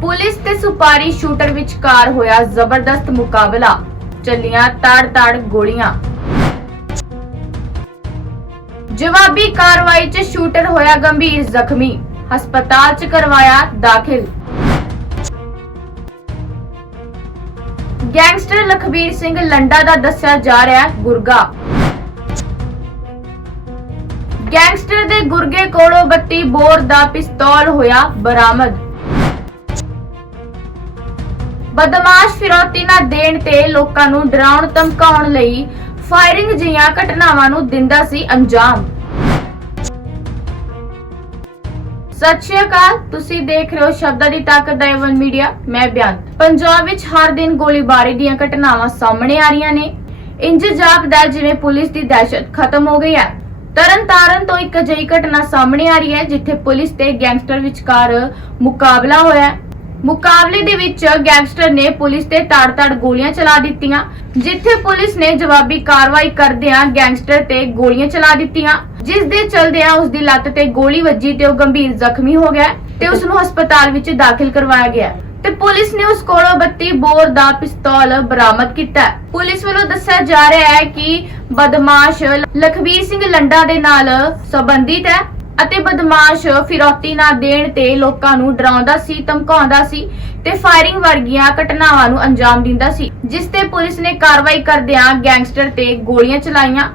Police ਤੇ ਸੁਪਾਰੀ shooter ਵਿਚਕਾਰ ਹੋਇਆ ਜ਼ਬਰਦਸਤ ਮੁਕਾਬਲਾ। ਚੱਲੀਆਂ ਤਾੜ-ਤਾੜ ਗੋਲੀਆਂ। ਜਵਾਬੀ ਕਾਰਵਾਈ 'ਚ ਸ਼ੂਟਰ ਹੋਇਆ ਗੰਭੀਰ ਜ਼ਖਮੀ। ਹਸਪਤਾਲ 'ਚ ਕਰਵਾਇਆ ਦਾਖਲ। ਗੈਂਗਸਟਰ ਲਖਬੀਰ ਸਿੰਘ ਲੰਡਾ ਦਾ ਦੱਸਿਆ ਜਾ ਰਿਹਾ ਗੁਰਗਾ। ਗੈਂਗਸਟਰ ਦੇ ਗੁਰਗੇ ਕੋਲੋਂ 32 ਬੋਰ ਦਾ ਪਿਸਤੌਲ ਹੋਇਆ ਬਰਾਮਦ। ਬਦਮਾਸ਼ ਫਿਰੌਤੀ ਨਾ ਦੇਣ ਤੇ ਲੋਕਾਂ ਨੂੰ ਡਰਾਉਣ, ਧਮਕਾਉਣ ਲਈ ਫਾਇਰਿੰਗ ਜਿਹੀਆਂ ਘਟਨਾਵਾਂ ਨੂੰ ਦਿੰਦਾ ਸੀ ਅੰਜਾਮ। ਸਤਿ ਸ਼੍ਰੀ ਅਕਾਲ, ਤੁਸੀਂ ਦੇਖ ਰਹੇ ਹੋ ਸ਼ਬਦਾਂ ਦੀ ਤਾਕਤ ਦਾ ਏਵਨ ਮੀਡੀਆ ਮੈਂ ਬਿਆਨ ਪੰਜਾਬ ਵਿੱਚ ਹਰ ਦਿਨ ਗੋਲੀਬਾਰੀ ਦੀਆਂ ਘਟਨਾਵਾਂ ਸਾਹਮਣੇ ਆ ਰਹੀਆਂ ਨੇ। ਇੰਜ ਜਾਪਦਾ ਹੈ ਜਿਵੇਂ ਪੁਲਿਸ ਦੀ ਦਹਿਸ਼ਤ ਖਤਮ ਹੋ ਗਈ ਹੈ। ਤਰਨ ਤਾਰਨ ਤੋਂ ਇੱਕ ਅਜਿਹੀ ਘਟਨਾ ਸਾਹਮਣੇ ਆ ਰਹੀ ਹੈ, ਜਿੱਥੇ ਪੁਲਿਸ ਤੇ ਗੈਂਗਸਟਰ ਵਿਚਕਾਰ ਮੁਕਾਬਲਾ ਹੋਇਆ ਮੁਕਾਬਲੇ ਦੇ ਵਿੱਚ ਗੈਂਗਸਟਰ ਨੇ ਪੁਲਿਸ ਤੇ ਤਾੜ-ਤਾੜ ਗੋਲੀਆਂ ਚਲਾ ਦਿੱਤੀਆਂ, ਜਿੱਥੇ ਪੁਲਿਸ ਨੇ ਜਵਾਬੀ ਕਾਰਵਾਈ ਕਰਦਿਆਂ ਗੈਂਗਸਟਰ ਤੇ ਗੋਲੀਆਂ ਚਲਾ ਦਿੱਤੀਆਂ। ਜਿਸ ਦੇ ਚਲਦਿਆਂ ਉਸ ਦੀ ਲੱਤ ਤੇ ਗੋਲੀ ਵੱਜੀ ਤੇ ਉਹ ਗੰਭੀਰ ਜ਼ਖਮੀ ਹੋ ਗਿਆ ਤੇ ਉਸ ਨੂੰ ਹਸਪਤਾਲ ਵਿੱਚ ਦਾਖਲ ਕਰਵਾਇਆ ਗਿਆ। ਤੇ ਪੁਲਿਸ ਨੇ ਉਸ ਕੋਲੋਂ 32 ਬੋਰ ਦਾ ਪਿਸਤੌਲ ਬਰਾਮਦ ਕੀਤਾ। ਪੁਲਿਸ ਵੱਲੋਂ ਦੱਸਿਆ ਜਾ ਰਿਹਾ ਹੈ ਕਿ ਬਦਮਾਸ਼ ਲਖਬੀਰ ਸਿੰਘ ਲੰਡਾ ਦੇ ਨਾਲ ਸੰਬੰਧਿਤ ਹੈ। ਅਤੇ ਬਦਮਾਸ਼ ਫਿਰੌਤੀ ਨਾ ਦੇਣ ਤੇ ਲੋਕਾਂ ਨੂੰ ਡਰਾਉਂਦਾ ਸੀ, ਧਮਕਾਉਂਦਾ ਸੀ ਤੇ ਫਾਇਰਿੰਗ ਵਰਗੀਆਂ ਘਟਨਾਵਾਂ ਨੂੰ ਅੰਜਾਮ ਦਿੰਦਾ ਸੀ, ਜਿਸ ਤੇ ਪੁਲਿਸ ਨੇ ਕਾਰਵਾਈ ਕਰਦਿਆਂ ਗੈਂਗਸਟਰ ਤੇ ਗੋਲੀਆਂ ਚਲਾਈਆਂ,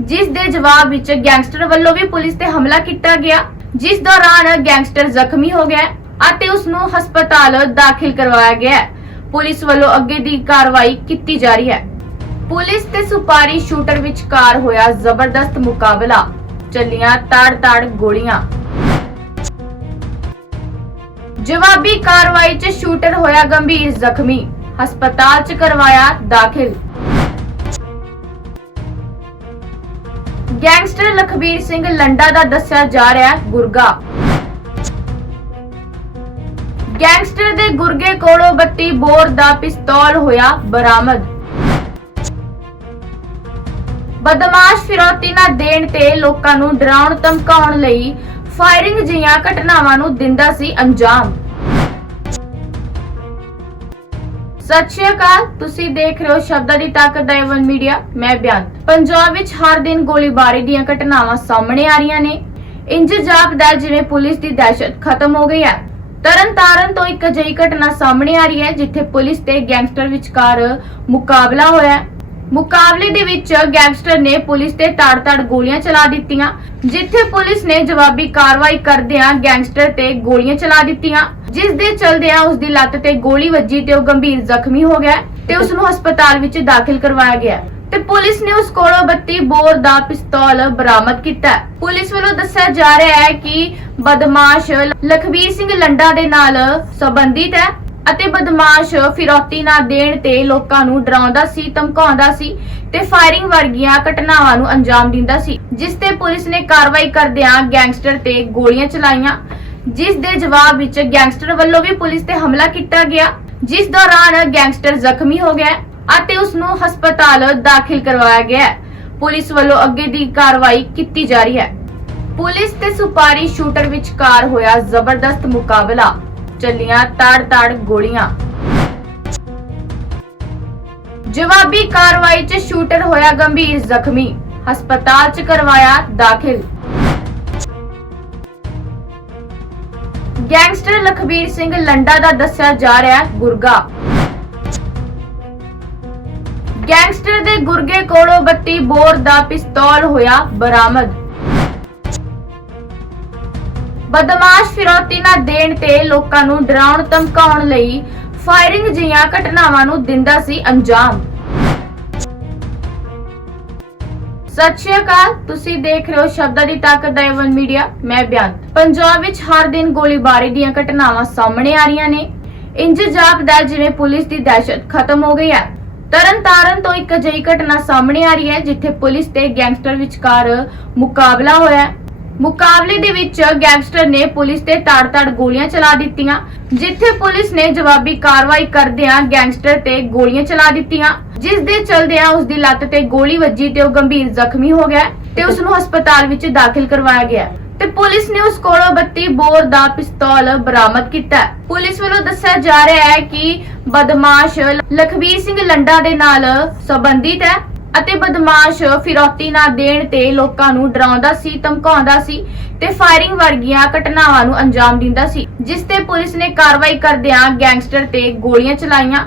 ਜਿਸ ਦੇ ਜਵਾਬ ਵਿੱਚ ਗੈਂਗਸਟਰ ਵੱਲੋਂ ਵੀ ਪੁਲਿਸ ਤੇ ਹਮਲਾ ਕੀਤਾ ਗਿਆ, ਜਿਸ ਦੌਰਾਨ ਗੈਂਗਸਟਰ ਜ਼ਖਮੀ ਹੋ ਗਿਆ ਅਤੇ ਉਸ ਨੂੰ ਹਸਪਤਾਲ ਦਾਖਲ ਕਰਵਾਇਆ ਗਿਆ। ਪੁਲਿਸ ਵੱਲੋਂ ਅੱਗੇ ਦੀ ਕਾਰਵਾਈ ਕੀਤੀ ਜਾ ਰਹੀ ਹੈ। ਪੁਲਿਸ ਤੇ ਸੁਪਾਰੀ ਸ਼ੂਟਰ ਵਿਚਕਾਰ ਹੋਇਆ ਜ਼ਬਰਦਸਤ ਮੁਕਾਬਲਾ। ਚੱਲੀਆਂ ਤਾੜ-ਤਾੜ ਗੋਲੀਆਂ। ਜਵਾਬੀ ਕਾਰਵਾਈ 'ਚ ਸ਼ੂਟਰ ਹੋਇਆ ਗੰਭੀਰ ਜ਼ਖਮੀ। ਹਸਪਤਾਲ 'ਚ ਕਰਵਾਇਆ ਦਾਖਲ। ਗੈਂਗਸਟਰ ਲਖਬੀਰ ਸਿੰਘ ਲੰਡਾ ਦਾ ਦੱਸਿਆ ਜਾ ਰਿਹਾ ਗੁਰਗਾ। ਗੈਂਗਸਟਰ ਦੇ ਗੁਰਗੇ ਕੋਲੋਂ 32 ਬੋਰ ਦਾ ਪਿਸਤੌਲ ਹੋਇਆ ਬਰਾਮਦ। ਬਦਮਾਸ਼ ਫਿਰੌਤੀ ਨਾ ਦੇਣ ਤੇ ਲੋਕਾਂ ਨੂੰ ਡਰਾਉਣ, ਧਮਕਾਉਣ ਲਈ ਫਾਇਰਿੰਗ ਜਿਹੀਆਂ ਘਟਨਾਵਾਂ ਨੂੰ ਦਿੰਦਾ ਸੀ ਅੰਜਾਮ। ਸਤਿ ਸ਼੍ਰੀ ਅਕਾਲ, ਤੁਸੀਂ ਦੇਖ ਰਹੇ ਹੋ ਸ਼ਬਦਾਂ ਦੀ ਤਾਕਤ ਦਾ ਏਵਨ ਮੀਡੀਆ ਮੈਂ ਬਿਆਨ ਪੰਜਾਬ ਵਿੱਚ ਹਰ ਦਿਨ ਗੋਲੀਬਾਰੀ ਦੀਆਂ ਘਟਨਾਵਾਂ ਸਾਹਮਣੇ ਆ ਰਹੀਆਂ ਨੇ। ਇੰਜ ਜਾਪਦਾ ਹੈ ਜਿਵੇਂ ਪੁਲਿਸ ਦੀ ਦਹਿਸ਼ਤ ਖਤਮ ਹੋ ਗਈ ਹੈ। ਤਰਨ ਤਾਰਨ ਤੋਂ ਇੱਕ ਅਜਿਹੀ ਘਟਨਾ ਸਾਹਮਣੇ ਆ ਰਹੀ ਹੈ, ਜਿੱਥੇ ਪੁਲਿਸ ਤੇ ਗੈਂਗਸਟਰ ਵਿਚਕਾਰ ਮੁਕਾਬਲਾ ਹੋਇਆ ਮੁਕਾਬਲੇ ਦੇ ਵਿੱਚ ਗੈਂਗਸਟਰ ਨੇ ਪੁਲਿਸ ਤੇ ਤਾੜ-ਤਾੜ ਗੋਲੀਆਂ ਚਲਾ ਦਿੱਤੀਆਂ, ਜਿੱਥੇ ਪੁਲਿਸ ਨੇ ਜਵਾਬੀ ਕਾਰਵਾਈ ਕਰਦਿਆਂ ਗੈਂਗਸਟਰ ਤੇ ਗੋਲੀਆਂ ਚਲਾ ਦਿੱਤੀਆਂ। ਜਿਸ ਦੇ ਚਲਦਿਆਂ ਉਸ ਦੀ ਲੱਤ ਤੇ ਗੋਲੀ ਵੱਜੀ ਤੇ ਉਹ ਗੰਭੀਰ ਜ਼ਖਮੀ ਹੋ ਗਿਆ ਤੇ ਉਸ ਨੂੰ ਹਸਪਤਾਲ ਵਿੱਚ ਦਾਖਲ ਕਰਵਾਇਆ ਗਿਆ। ਤੇ ਪੁਲਿਸ ਨੇ ਉਸ ਕੋਲੋਂ 32 ਬੋਰ ਦਾ ਪਿਸਤੌਲ ਬਰਾਮਦ ਕੀਤਾ। ਪੁਲਿਸ ਵੱਲੋਂ ਦੱਸਿਆ ਜਾ ਰਿਹਾ ਹੈ ਕਿ ਬਦਮਾਸ਼ ਲਖਬੀਰ ਸਿੰਘ ਲੰਡਾ ਦੇ ਨਾਲ ਸੰਬੰਧਿਤ ਹੈ। ਅਤੇ ਬਦਮਾਸ਼ ਫਿਰੌਤੀ ਨਾ ਦੇਣ ਤੇ ਲੋਕਾਂ ਨੂੰ ਡਰਾਉਂਦਾ ਸੀ, ਧਮਕਾਉਂਦਾ ਸੀ ਤੇ ਫਾਇਰਿੰਗ ਵਰਗੀਆਂ ਘਟਨਾਵਾਂ ਨੂੰ ਅੰਜਾਮ ਦਿੰਦਾ ਸੀ, ਜਿਸ ਤੇ ਪੁਲਿਸ ਨੇ ਕਾਰਵਾਈ ਕਰਦਿਆਂ ਗੈਂਗਸਟਰ ਤੇ ਗੋਲੀਆਂ ਚਲਾਈਆਂ। ਜਿਸ ਦੇ ਜਵਾਬ ਵਿੱਚ ਗੈਂਗਸਟਰ ਵੱਲੋਂ ਵੀ ਪੁਲਿਸ ਤੇ ਹਮਲਾ ਕੀਤਾ ਗਿਆ, ਜਿਸ ਦੌਰਾਨ ਗੈਂਗਸਟਰ ਜ਼ਖਮੀ ਹੋ ਗਿਆ ਅਤੇ ਉਸ ਨੂੰ ਹਸਪਤਾਲ ਦਾਖਲ ਕਰਵਾਇਆ ਗਿਆ। ਪੁਲਿਸ ਵੱਲੋਂ ਅੱਗੇ ਦੀ ਕਾਰਵਾਈ ਕੀਤੀ ਜਾ ਰਹੀ ਹੈ। ਪੁਲਿਸ ਤੇ ਸੁਪਾਰੀ ਸ਼ੂਟਰ ਵਿਚਕਾਰ ਹੋਇਆ ਜ਼ਬਰਦਸਤ ਮੁਕਾਬਲਾ। ਚੱਲੀਆਂ ਤਾੜ-ਤਾੜ ਗੋਲੀਆਂ। ਜਵਾਬੀ ਕਾਰਵਾਈ 'ਚ ਸ਼ੂਟਰ ਹੋਇਆ ਗੰਭੀਰ ਜ਼ਖਮੀ, ਹਸਪਤਾਲ 'ਚ ਕਰਵਾਇਆ ਦਾਖਲ। ਗੈਂਗਸਟਰ ਲਖਬੀਰ ਸਿੰਘ ਲੰਡਾ ਦਾ ਦੱਸਿਆ ਜਾ ਰਿਹਾ ਗੁਰਗਾ। ਗੈਂਗਸਟਰ ਦੇ ਗੁਰਗੇ ਕੋਲੋਂ 32 ਬੋਰ ਦਾ ਪਿਸਤੌਲ ਹੋਇਆ ਬਰਾਮਦ। ਬਦਮਾਸ਼ ਫਿਰੌਤੀ ਨਾ ਦੇਣ ਤੇ ਲੋਕਾਂ ਨੂੰ ਡਰਾਉਣ, ਧਮਕਾਉਣ ਲਈ ਫਾਇਰਿੰਗ ਜਿਹੀਆਂ ਘਟਨਾਵਾਂ ਨੂੰ ਦਿੰਦਾ ਸੀ ਅੰਜਾਮ। ਸਤਿ ਸ਼੍ਰੀ ਅਕਾਲ, ਤੁਸੀਂ ਦੇਖ ਰਹੇ ਹੋ ਸ਼ਬਦਾਂ ਦੀ ਤਾਕਤ ਦਾ ਏਵਨ ਮੀਡੀਆ ਮੈਂ ਬਿਆਨ ਪੰਜਾਬ ਵਿੱਚ ਹਰ ਦਿਨ ਗੋਲੀਬਾਰੀ ਦੀਆਂ ਘਟਨਾਵਾਂ ਸਾਹਮਣੇ ਆ ਰਹੀਆਂ ਨੇ। ਇੰਜ ਜਾਪਦਾ ਜਿਵੇਂ ਪੁਲਿਸ ਦੀ ਦਹਿਸ਼ਤ ਖਤਮ ਹੋ ਗਈ ਹੈ। ਤਰਨ ਤਾਰਨ ਤੋਂ ਇੱਕ ਅਜਿਹੀ ਘਟਨਾ ਸਾਹਮਣੇ ਆ ਰਹੀ ਹੈ, ਜਿੱਥੇ ਪੁਲਿਸ ਤੇ ਗੈਂਗਸਟਰ ਵਿਚਕਾਰ ਮੁਕਾਬਲਾ ਹੋਇਆ ਮੁਕਾਬਲੇ ਦੇ ਵਿੱਚ ਗੈਂਗਸਟਰ ਨੇ ਪੁਲਿਸ ਤੇ ਤਾੜ-ਤਾੜ ਗੋਲੀਆਂ ਚਲਾ ਦਿੱਤੀਆਂ, ਜਿੱਥੇ ਪੁਲਿਸ ਨੇ ਜਵਾਬੀ ਕਾਰਵਾਈ ਕਰਦਿਆਂ ਗੈਂਗਸਟਰ ਤੇ ਗੋਲੀਆਂ ਚਲਾ ਦਿੱਤੀਆਂ, ਜਿਸ ਦੇ ਚਲਦਿਆਂ ਉਸ ਦੀ ਲੱਤ ਤੇ ਗੋਲੀ ਵੱਜੀ ਤੇ ਉਹ ਗੰਭੀਰ ਜ਼ਖਮੀ ਹੋ ਗਿਆ ਤੇ ਉਸ ਨੂੰ ਹਸਪਤਾਲ ਵਿੱਚ ਦਾਖਲ ਕਰਵਾਇਆ ਗਿਆ ਤੇ ਪੁਲਿਸ ਨੇ ਉਸ ਕੋਲੋਂ 32 ਬੋਰ ਦਾ ਪਿਸਤੌਲ ਬਰਾਮਦ ਕੀਤਾ। ਪੁਲਿਸ ਵੱਲੋਂ ਦੱਸਿਆ ਜਾ ਰਿਹਾ ਹੈ ਕਿ ਬਦਮਾਸ਼ ਲਖਵੀਰ ਸਿੰਘ ਲੰਡਾ ਦੇ ਨਾਲ ਸੰਬੰਧਿਤ ਹੈ। ਅਤੇ ਬਦਮਾਸ਼ ਫਿਰੌਤੀ ਨਾ ਦੇਣ ਤੇ ਲੋਕਾਂ ਨੂੰ ਡਰਾਉਂਦਾ ਸੀ, ਧਮਕਾਉਂਦਾ ਸੀ ਤੇ ਫਾਇਰਿੰਗ ਵਰਗੀਆਂ ਘਟਨਾਵਾਂ ਨੂੰ ਅੰਜਾਮ ਦਿੰਦਾ ਸੀ, ਜਿਸ ਤੇ ਪੁਲਿਸ ਨੇ ਕਾਰਵਾਈ ਕਰਦਿਆਂ ਗੈਂਗਸਟਰ ਤੇ ਗੋਲੀਆਂ ਚਲਾਈਆਂ,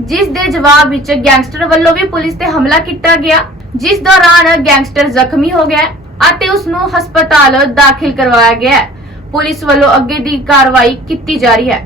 ਜਿਸ ਦੇ ਜਵਾਬ ਵਿੱਚ ਗੈਂਗਸਟਰ ਵੱਲੋਂ ਵੀ ਪੁਲਿਸ ਤੇ ਹਮਲਾ ਕੀਤਾ ਗਿਆ, ਜਿਸ ਦੌਰਾਨ ਗੈਂਗਸਟਰ ਜ਼ਖਮੀ ਹੋ ਗਿਆ ਅਤੇ ਉਸ ਨੂੰ ਹਸਪਤਾਲ ਦਾਖਲ ਕਰਵਾਇਆ ਗਿਆ। ਪੁਲਿਸ ਵੱਲੋਂ ਅੱਗੇ ਦੀ ਕਾਰਵਾਈ ਕੀਤੀ ਜਾ ਰਹੀ ਹੈ।